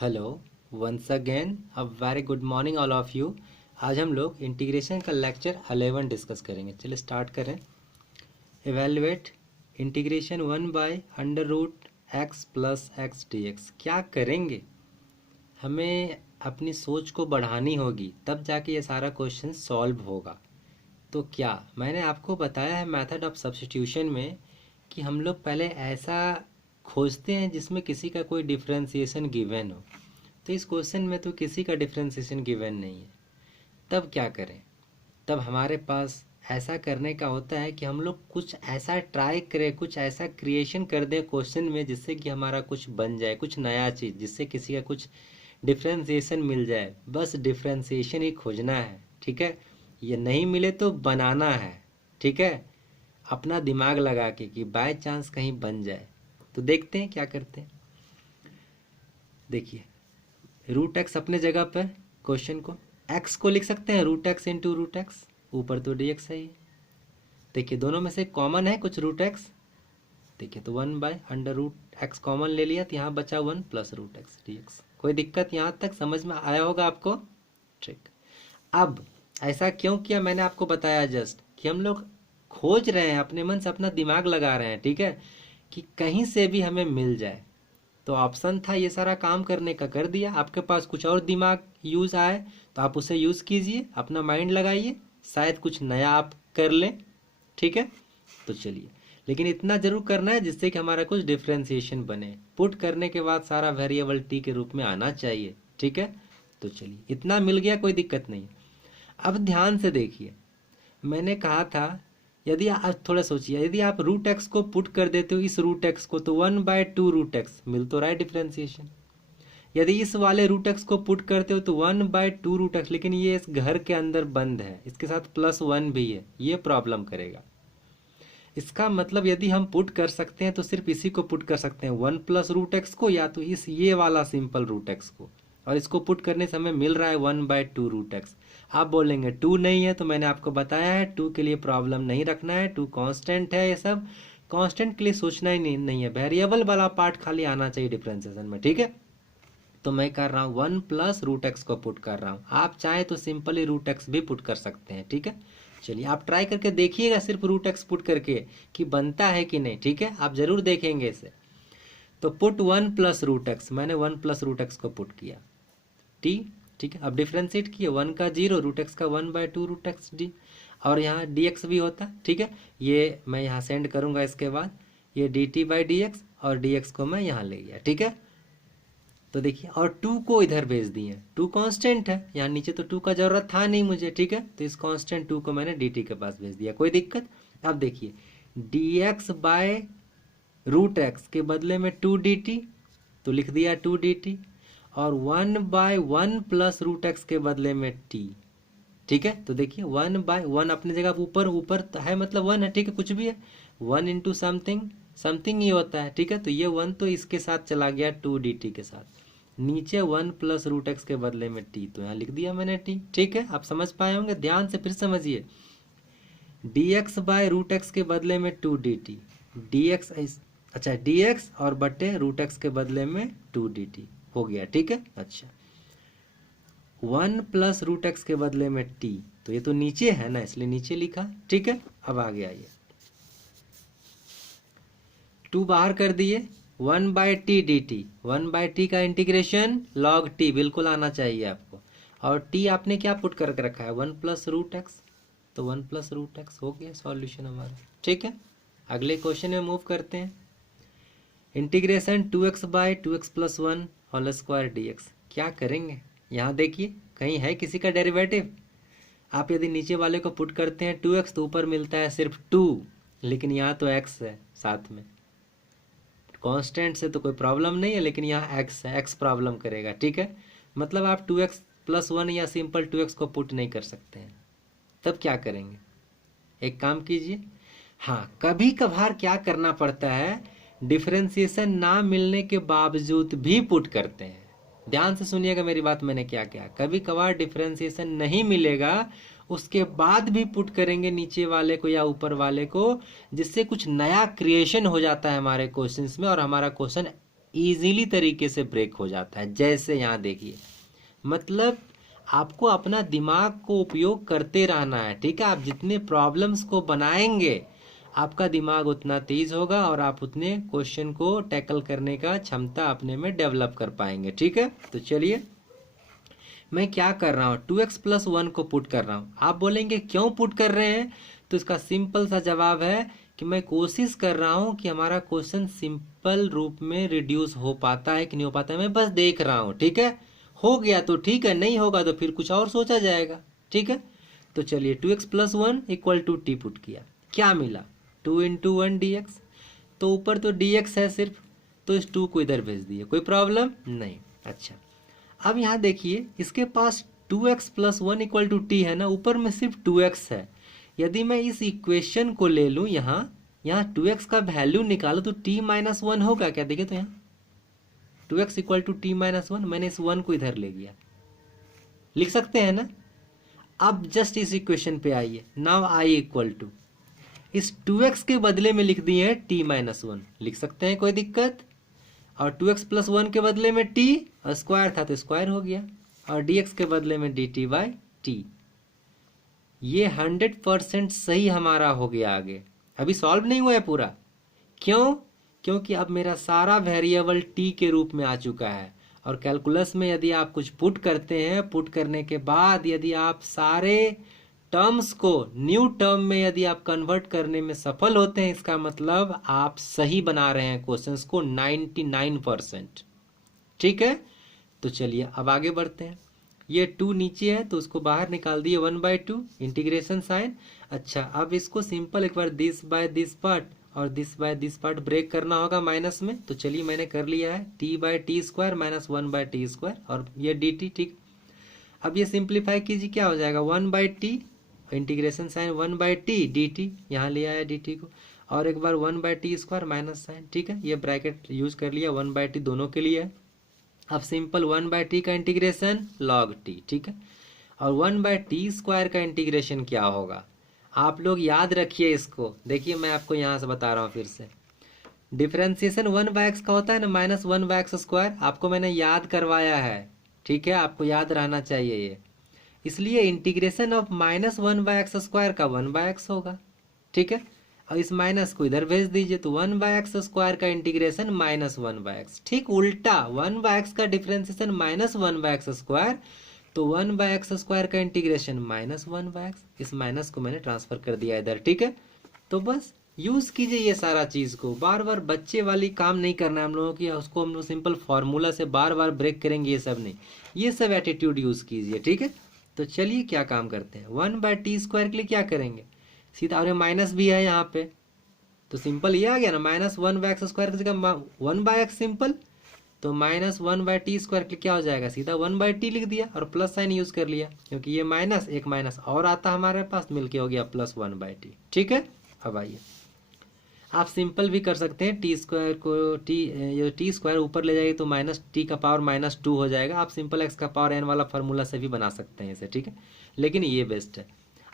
Hello, once again a very good morning all of you. आज हम लोग integration का लेक्चर 11 डिस्कस करेंगे। चलिए स्टार्ट करें। Evaluate integration 1/√x plus x d x. क्या करेंगे? हमें अपनी सोच को बढ़ानी होगी, तब जाके ये सारा क्वेश्चन सॉल्व होगा। तो क्या मैंने आपको बताया है मेथड ऑफ सब्स्टिट्यूशन में कि हम लोग पहले ऐसा खोजते हैं जिसमें किसी का कोई डिफरेंशिएशन गिवन हो। तो इस क्वेश्चन में तो किसी का डिफरेंशिएशन गिवन नहीं है। तब क्या करें? तब हमारे पास ऐसा करने का होता है कि हम लोग कुछ ऐसा ट्राई करें, कुछ ऐसा क्रिएशन कर दें क्वेश्चन में जिससे कि हमारा कुछ बन जाए, कुछ नया चीज़, जिससे किसी का कुछ डिफरेंशिएशन मिल जाए। बस डिफरेंशिएशन ही खोजना है, ठीक है। ये नहीं मिले तो बनाना है, ठीक है, अपना दिमाग लगा के कि बाय चांस कहीं बन जाए। तो देखते हैं क्या करते हैं। देखिए, रूट एक्स अपने जगह पर, क्वेश्चन को एक्स को लिख सकते हैं root x into root x, ऊपर तो डी एक्स है ही। देखिए दोनों में से कॉमन है कुछ रूट एक्स। देखिए तो 1/√x कॉमन ले लिया तो यहाँ बचा 1 plus root x d x. कोई दिक्कत यहाँ तक समझ में आया होगा आपको? ठीक। अब ऐसा क्यों किया मैंने आपको बताया जस्ट कि हम लोग खोज रहे हैं, अपने मन से अपना दिमाग लगा रहे हैं, ठीक है, कि कहीं से भी हमें मिल जाए। तो ऑप्शन था ये सारा काम करने का, कर दिया। आपके पास कुछ और दिमाग यूज़ आए तो आप उसे यूज़ कीजिए, अपना माइंड लगाइए, शायद कुछ नया आप कर लें, ठीक है। तो चलिए, लेकिन इतना जरूर करना है जिससे कि हमारा कुछ डिफ्रेंसिएशन बने। पुट करने के बाद सारा वेरिएबल टी के रूप में आना चाहिए, ठीक है। तो चलिए, इतना मिल गया, कोई दिक्कत नहीं। अब ध्यान से देखिए, मैंने कहा था यदि आप थोड़ा सोचिए, यदि आप रूट एक्स को पुट कर देते हो इस रूट एक्स को तो 1/2√x मिल तो रहा है डिफ्रेंसिएशन। यदि इस वाले रूट एक्स को पुट करते हो तो 1/2√x, लेकिन ये इस घर के अंदर बंद है, इसके साथ +1 भी है, ये प्रॉब्लम करेगा। इसका मतलब यदि हम पुट कर सकते हैं तो सिर्फ इसी को पुट कर सकते हैं, 1 प्लस रूट एक्स को, या तो इस ये वाला सिंपल रूट एक्स को। और इसको पुट करने से हमें मिल रहा है 1/2√x। आप बोलेंगे 2 नहीं है, तो मैंने आपको बताया है 2 के लिए प्रॉब्लम नहीं रखना है, 2 कांस्टेंट है। ये सब कांस्टेंट के लिए सोचना ही नहीं है, वेरिएबल वाला पार्ट खाली आना चाहिए डिफरेंशिएशन में, ठीक है। तो मैं कर रहा हूँ 1 प्लस रूट एक्स को पुट कर रहा हूँ। आप चाहें तो सिंपली रूट एक्स भी पुट कर सकते हैं, ठीक है। चलिए आप ट्राई करके देखिएगा सिर्फ रूट एक्स पुट करके कि बनता है कि नहीं, ठीक है, आप जरूर देखेंगे इसे। तो पुट 1 प्लस रूट एक्स, मैंने 1 प्लस रूट एक्स को पुट किया टी, ठीक है। अब डिफ्रेंशिएट किए, 1 का 0, रूट एक्स का 1/2√x डी, और यहाँ डी एक्स भी होता है, ठीक है। ये मैं यहाँ सेंड करूँगा, इसके बाद ये D T by D x, और डी एक्स को मैं यहाँ ले गया, ठीक है। तो देखिए, और 2 को इधर भेज दिए, 2 कांस्टेंट है, यहाँ नीचे तो 2 का जरूरत था नहीं मुझे, ठीक है। तो इस कांस्टेंट 2 को मैंने dt के पास भेज दिया, कोई दिक्कत। अब देखिए, dx/√x के बदले में 2dt, तो लिख दिया 2dt, और 1/1 प्लस रूट एक्स के बदले में t, ठीक है। तो देखिए 1/1 अपनी जगह ऊपर ऊपर है, मतलब 1 है, ठीक है, कुछ भी है, 1 इंटू समथिंग समथिंग ही होता है, ठीक है। तो ये 1 तो इसके साथ चला गया 2dt के साथ, नीचे 1 प्लस रूट एक्स के बदले में t, तो यहाँ लिख दिया मैंने t, ठीक है। आप समझ पाए होंगे, ध्यान से फिर समझिए। dx/√x के बदले में 2dt, dx, अच्छा dx और बटे रूट एक्स के बदले में 2dt हो गया, ठीक है। अच्छा, 1 प्लस रूट एक्स के बदले में t, तो ये तो नीचे है ना, इसलिए नीचे लिखा, ठीक है। अब आगे आइए, 2 बाहर कर दिए, 1/t/dt, 1/t का इंटीग्रेशन log t बिल्कुल आना चाहिए आपको। और t आपने क्या पुट करके रखा है, 1 प्लस रूट एक्स, तो 1 प्लस रूट एक्स हो गया सॉल्यूशन हमारा, ठीक है। अगले क्वेश्चन में मूव करते हैं। Integration 2x/2x + 1 whole square dx। क्या करेंगे? यहाँ देखिए, कहीं है किसी का डेरिवेटिव? आप यदि नीचे वाले को पुट करते हैं 2x, तो ऊपर मिलता है सिर्फ 2, लेकिन यहाँ तो x है साथ में। कांस्टेंट से तो कोई प्रॉब्लम नहीं है, लेकिन यहाँ x है, x प्रॉब्लम करेगा, ठीक है। मतलब आप 2x + 1 या सिंपल 2x को पुट नहीं कर सकते हैं। तब क्या करेंगे? एक काम कीजिए, हाँ, कभी कभार क्या करना पड़ता है, डिफरेंशिएशन ना मिलने के बावजूद भी पुट करते हैं। ध्यान से सुनिएगा मेरी बात, मैंने क्या किया, कभी कभार डिफरेंशिएशन नहीं मिलेगा, उसके बाद भी पुट करेंगे नीचे वाले को या ऊपर वाले को, जिससे कुछ नया क्रिएशन हो जाता है हमारे क्वेश्चंस में, और हमारा क्वेश्चन इजीली तरीके से ब्रेक हो जाता है। जैसे यहाँ देखिए, मतलब आपको अपना दिमाग को उपयोग करते रहना है, ठीक है। आप जितने प्रॉब्लम्स को बनाएंगे आपका दिमाग उतना तेज होगा और आप उतने क्वेश्चन को टैकल करने का क्षमता अपने में डेवलप कर पाएंगे, ठीक है। तो चलिए मैं क्या कर रहा हूँ, 2x+1 को पुट कर रहा हूँ। आप बोलेंगे क्यों पुट कर रहे हैं, तो इसका सिंपल सा जवाब है कि मैं कोशिश कर रहा हूँ कि हमारा क्वेश्चन सिंपल रूप में रिड्यूस हो पाता है कि नहीं हो पाता है, मैं बस देख रहा हूँ, ठीक है। हो गया तो ठीक है, नहीं होगा तो फिर कुछ और सोचा जाएगा, ठीक है। तो चलिए 2x+1 = t पुट किया, क्या मिला 2 × 1 dx। तो ऊपर तो dx है सिर्फ, तो इस 2 को इधर भेज दिए, कोई प्रॉब्लम नहीं। अच्छा, अब यहाँ देखिए इसके पास 2x+1 = t है ना, ऊपर में सिर्फ 2x है। यदि मैं इस इक्वेशन को ले लूँ, यहाँ 2x का वैल्यू निकालो तो t-1 होगा क्या, देखिए तो यहाँ 2x = t-1, मैंने इस 1 को इधर ले गया, लिख सकते हैं ना। अब जस्ट इस इक्वेशन पे आइए, नाउ i = इस 2x के बदले में लिख दिए हैं t-1, लिख सकते हैं, कोई दिक्कत। और 2x+1 के बदले में t, और स्क्वायर था तो स्क्वायर हो गया, और dx के बदले में dt/t। ये 100% सही हमारा हो गया। आगे अभी सॉल्व नहीं हुआ है पूरा, क्यों, क्योंकि अब मेरा सारा वेरिएबल t के रूप में आ चुका है। और कैलकुलस में यदि आप कुछ पुट करते हैं, पुट करने के बाद यदि आप सारे टर्म्स को न्यू टर्म में यदि आप कन्वर्ट करने में सफल होते हैं, इसका मतलब आप सही बना रहे हैं क्वेश्चंस को 99%, ठीक है। तो चलिए अब आगे बढ़ते हैं। ये 2 नीचे है तो उसको बाहर निकाल दिए, 1/2 इंटीग्रेशन साइन। अच्छा, अब इसको सिंपल एक बार दिस बाय दिस पार्ट और this by this part break करना होगा माइनस में। तो चलिए मैंने कर लिया है, t/t² - 1/t², और ये dt, ठीक। अब ये सिंप्लीफाई कीजिए, क्या हो जाएगा 1/t, integration sign 1/t dt, यहाँ ले आया dt को, और एक बार 1/t² माइनस साइन, ठीक है। ये ब्रैकेट यूज कर लिया, 1/t दोनों के लिए है। अब सिंपल 1/t का इंटीग्रेशन log t, ठीक है। और 1/t² का इंटीग्रेशन क्या होगा, आप लोग याद रखिए इसको। देखिए मैं आपको यहाँ से बता रहा हूँ फिर से, डिफरेंशिएशन 1/x का होता है ना, -1/x², आपको मैंने याद करवाया है, ठीक है। आपको याद रहना चाहिए ये, इसलिए इंटीग्रेशन ऑफ -1/x² का 1/x होगा, ठीक है। और इस माइनस को इधर भेज दीजिए, तो 1/x² का इंटीग्रेशन -1/x, ठीक उल्टा 1/x का डिफरेंशिएशन -1/x², तो 1/x² का इंटीग्रेशन -1/x, इस माइनस को मैंने ट्रांसफर कर दिया इधर, ठीक है। तो बस यूज कीजिए ये सारा चीज को, बार बार बच्चे वाली काम नहीं करना है हम लोगों की, उसको हम लोग सिंपल फॉर्मूला से बार बार ब्रेक करेंगे, ये सब नहीं, ये सब एटीट्यूड यूज कीजिए, ठीक है। तो चलिए क्या काम करते हैं, 1/t² के लिए क्या करेंगे, सीधा, और माइनस भी है यहाँ पे, तो सिंपल ये आ गया ना, -1/x² की जगह 1/x सिंपल, तो -1/t² के क्या हो जाएगा, सीधा 1/t लिख दिया और प्लस साइन यूज कर लिया, क्योंकि ये माइनस एक माइनस और आता हमारे पास, मिलके हो गया +1/t, ठीक है। अब आइए आप सिंपल भी कर सकते हैं, t² को ये t² ऊपर ले जाइए तो -t⁻² हो जाएगा। आप सिंपल x⁻n वाला फार्मूला से भी बना सकते हैं इसे, ठीक है, लेकिन ये बेस्ट है।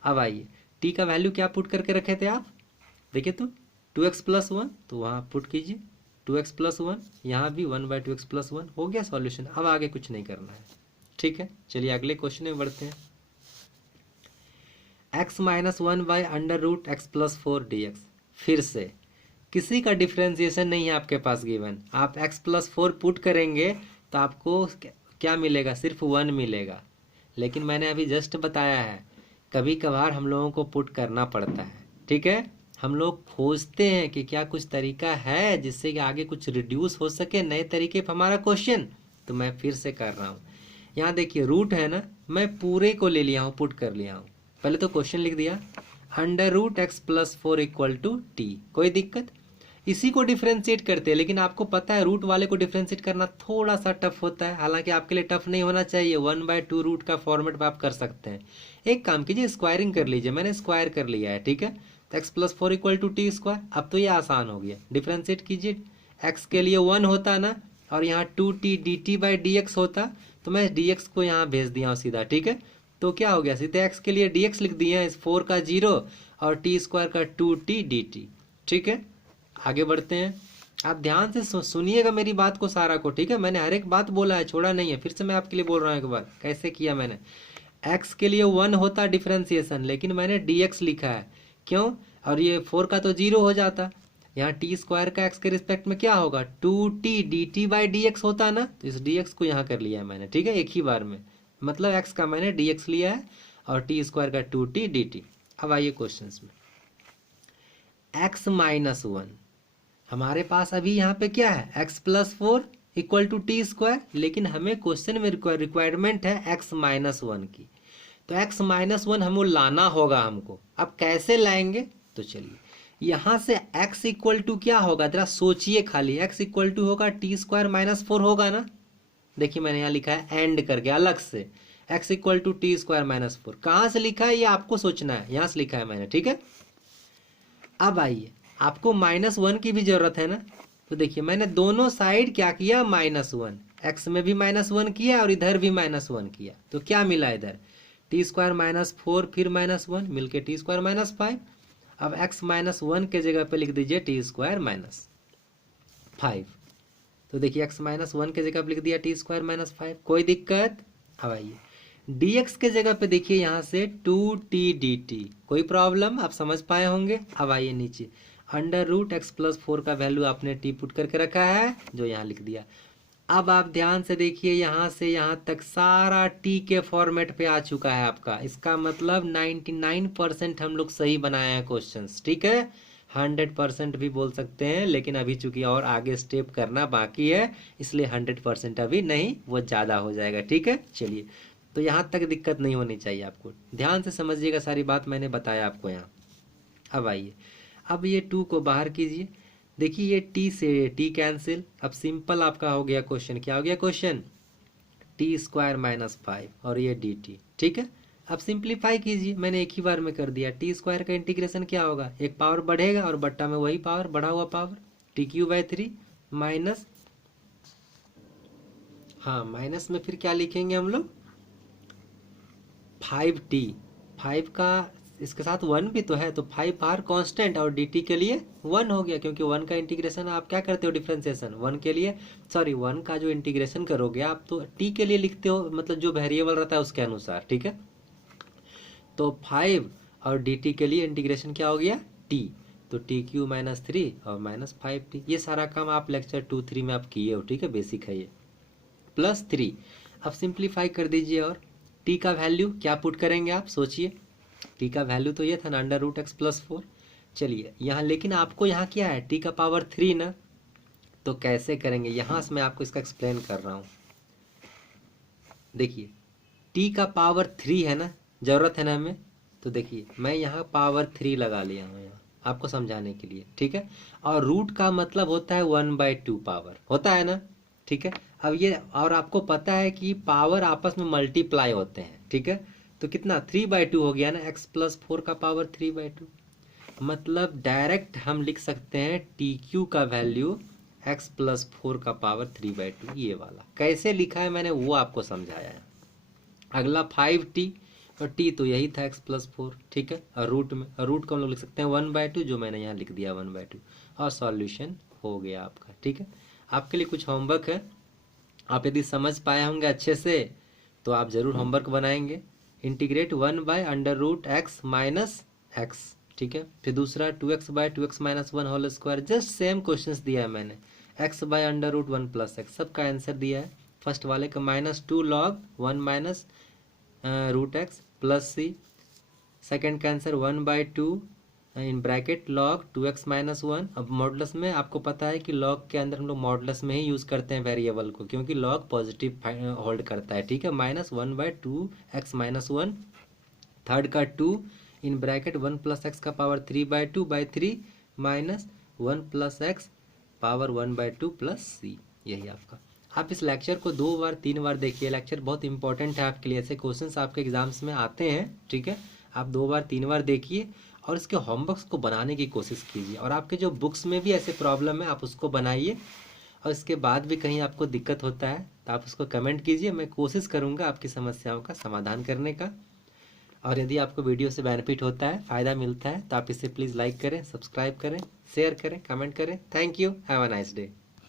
अब आइए t का वैल्यू क्या पुट करके रखे थे आप, देखिए तो 2x+1, तो वहाँ पुट कीजिए 2x+1, यहाँ भी 1/2x+1 हो गया सॉल्यूशन। अब आगे कुछ नहीं करना है, ठीक है। चलिए अगले क्वेश्चन में बढ़ते हैं। x - 1/√x+4 dx, फिर से किसी का डिफ्रेंसिएशन नहीं है आपके पास गिवन, आप x+4 पुट करेंगे तो आपको क्या मिलेगा, सिर्फ 1 मिलेगा। लेकिन मैंने अभी जस्ट बताया है, कभी कभार हम लोगों को पुट करना पड़ता है, ठीक है। हम लोग खोजते हैं कि क्या कुछ तरीका है जिससे कि आगे कुछ रिड्यूस हो सके, नए तरीके पर हमारा क्वेश्चन, तो मैं फिर से कर रहा हूँ। यहाँ देखिए रूट है ना, मैं पूरे को ले लिया हूँ, पुट कर लिया हूँ, पहले तो क्वेश्चन लिख दिया, √x+4 = t, कोई दिक्कत। इसी को डिफ्रेंशिएट करते हैं, लेकिन आपको पता है रूट वाले को डिफ्रेंशिएट करना थोड़ा सा टफ होता है, हालांकि आपके लिए टफ नहीं होना चाहिए, 1/2 रूट का फॉर्मेट में आप कर सकते हैं। एक काम कीजिए, स्क्वायरिंग कर लीजिए, मैंने स्क्वायर कर लिया है, ठीक है। तो x+4 = t², अब तो ये आसान हो गया, डिफ्रेंशिएट कीजिए, x के लिए 1 होता ना, और यहाँ 2t dt/dx होता, तो मैं dx को यहाँ भेज दिया हूँ सीधा, ठीक है। तो क्या हो गया, सीधे x के लिए dx लिख दिए हैं, इस 4 का 0 और t² का 2t dt, ठीक है। आगे बढ़ते हैं, आप ध्यान से सुनिएगा मेरी बात को सारा को, ठीक है। मैंने हर एक बात बोला है, छोड़ा नहीं है। फिर से मैं आपके लिए बोल रहा हूँ एक बार कैसे किया मैंने। एक्स के लिए 1 होता डिफ्रेंसिएशन, लेकिन मैंने dx लिखा है, क्यों? और ये 4 का तो 0 हो जाता। यहाँ टी स्क्वायर का एक्स के रिस्पेक्ट में क्या होगा, 2t dt by D x होता ना, तो इस dx को यहाँ कर लिया है मैंने, ठीक है, एक ही बार में। मतलब x का मैंने dx लिया है और टी स्क्वायर का 2t dt। अब आइए क्वेश्चन में, x माइनस 1, हमारे पास अभी यहाँ पे क्या है, x plus 4 equal to t square, लेकिन हमें क्वेश्चन में रिक्वायरमेंट है x माइनस 1 की। तो x माइनस 1 हमको लाना होगा हमको। अब कैसे लाएंगे, तो चलिए यहाँ से x इक्वल टू क्या होगा, जरा सोचिए खाली। x इक्वल टू होगा टी स्क्वायर माइनस 4 होगा ना। देखिए मैंने यहाँ लिखा है एंड करके अलग से, x equal to t square minus 4। कहाँ से लिखा है ये आपको सोचना है, यहाँ से लिखा है मैंने, ठीक है। अब आइए, आपको -1 की भी जरूरत है ना, तो देखिए मैंने दोनों साइड क्या किया, -1, x में भी -1 किया और इधर भी -1 किया। तो क्या मिला इधर, टी स्क्वायर माइनस 4 फिर -1 मिलके टी स्क्वायर माइनस 5। अब x -1 के जगह पे लिख दीजिए टी स्क्वायर माइनस 5। तो देखिए x -1 के जगह पे लिख दिया टी स्क्वायर माइनस 5, कोई दिक्कत। अब आइए dx के जगह पे देखिए यहाँ से 2t dt, कोई प्रॉब्लम, आप समझ पाए होंगे। अब आइए नीचे, अंडर रूट x प्लस 4 का वैल्यू आपने t पुट करके रखा है, जो यहाँ लिख दिया। अब आप ध्यान से देखिए, यहाँ से यहाँ तक सारा t के फॉर्मेट पे आ चुका है आपका। इसका मतलब 99% हम लोग सही बनाए हैं क्वेश्चंस, ठीक है। 100% भी बोल सकते हैं, लेकिन अभी चूंकि और आगे स्टेप करना बाकी है, इसलिए 100% अभी नहीं, वो ज़्यादा हो जाएगा, ठीक है। चलिए, तो यहाँ तक दिक्कत नहीं होनी चाहिए आपको। ध्यान से समझिएगा, सारी बात मैंने बताया आपको यहाँ। अब आइए, अब ये 2 को बाहर कीजिए। देखिए ये t से t कैंसिल। अब सिंपल आपका हो गया क्वेश्चन, क्या हो गया क्वेश्चन, टी स्क्वायर माइनस 5 और ये dt, ठीक है। अब सिंप्लीफाई कीजिए, मैंने एक ही बार में कर दिया। टी स्क्वायर का इंटीग्रेशन क्या होगा, एक पावर बढ़ेगा और बट्टा में वही पावर, बढ़ा हुआ पावर, t³ माइनस, हाँ माइनस में फिर क्या लिखेंगे हम लोग, 5t, 5 का इसके साथ 1 भी तो है, तो 5 बाहर कांस्टेंट और dt के लिए 1 हो गया, क्योंकि 1 का इंटीग्रेशन आप क्या करते हो, डिफरेंशिएशन 1 के लिए, सॉरी 1 का जो इंटीग्रेशन करोगे आप तो t के लिए लिखते हो, मतलब जो वेरिएबल रहता है उसके अनुसार, ठीक है। तो 5 और dt के लिए इंटीग्रेशन क्या हो गया, t, तो t³ माइनस 3 और माइनस 5t। ये सारा काम आप लेक्चर 2-3 में आप किए हो, ठीक है, बेसिक है ये, प्लस 3। अब सिंप्लीफाई कर दीजिए और t का वैल्यू क्या पुट करेंगे आप, सोचिए। t का वैल्यू तो ये था ना, अंडर रूट एक्स प्लस 4। चलिए यहाँ, लेकिन आपको यहाँ क्या है, t का पावर 3 ना, तो कैसे करेंगे, यहाँ से मैं आपको इसका एक्सप्लेन कर रहा हूँ। देखिए t का पावर 3 है ना, ज़रूरत है ना हमें, तो देखिए मैं यहाँ पावर 3 लगा लिया हूँ यहाँ आपको समझाने के लिए, ठीक है। और रूट का मतलब होता है 1/2 पावर, होता है ना, ठीक है। अब ये, और आपको पता है कि पावर आपस में मल्टीप्लाई होते हैं, ठीक है। तो कितना, 3/2 हो गया ना, x प्लस 4 का पावर 3/2। मतलब डायरेक्ट हम लिख सकते हैं TQ का वैल्यू x प्लस 4 का पावर 3/2, ये वाला कैसे लिखा है मैंने वो आपको समझाया है। अगला 5t, और t तो यही था x प्लस 4, ठीक है। और रूट में, और रूट को हम लोग लिख सकते हैं 1/2, जो मैंने यहाँ लिख दिया 1/2, और सॉल्यूशन हो गया आपका, ठीक है। आपके लिए कुछ होमवर्क है, आप यदि समझ पाए होंगे अच्छे से तो आप ज़रूर होमवर्क बनाएंगे। इंटीग्रेट 1/√x माइनस x, ठीक है। फिर दूसरा 2x/2x minus 1 whole square, just same questions दिया है मैंने, x/√1 प्लस x, सबका आंसर दिया है। फर्स्ट वाले का -2 log 1 minus √x plus c, second का answer 1/2 in bracket log 2x minus 1। अब मॉडुलस में आपको पता है कि log के अंदर हम लोग मॉडुलस में ही यूज़ करते हैं वेरिएबल को, क्योंकि log पॉजिटिव होल्ड करता है, ठीक है। -1/2x माइनस 1, थर्ड का 2 इन ब्रैकेट 1 प्लस एक्स का power 3/2/3 minus 1 plus x power 1/2 plus c, यही आपका। आप इस लेक्चर को 2 बार 3 बार देखिए, लेक्चर बहुत इंपॉर्टेंट है आपके लिए, ऐसे क्वेश्चंस आपके एग्जाम्स में आते हैं, ठीक है। आप 2 बार 3 बार देखिए और इसके होमवर्क्स को बनाने की कोशिश कीजिए, और आपके जो बुक्स में भी ऐसे प्रॉब्लम है आप उसको बनाइए, और इसके बाद भी कहीं आपको दिक्कत होता है तो आप उसको कमेंट कीजिए, मैं कोशिश करूँगा आपकी समस्याओं का समाधान करने का। और यदि आपको वीडियो से बेनिफिट होता है, फ़ायदा मिलता है, तो आप इसे प्लीज़ लाइक करें, सब्सक्राइब करें, शेयर करें, कमेंट करें। Thank you, have a nice day.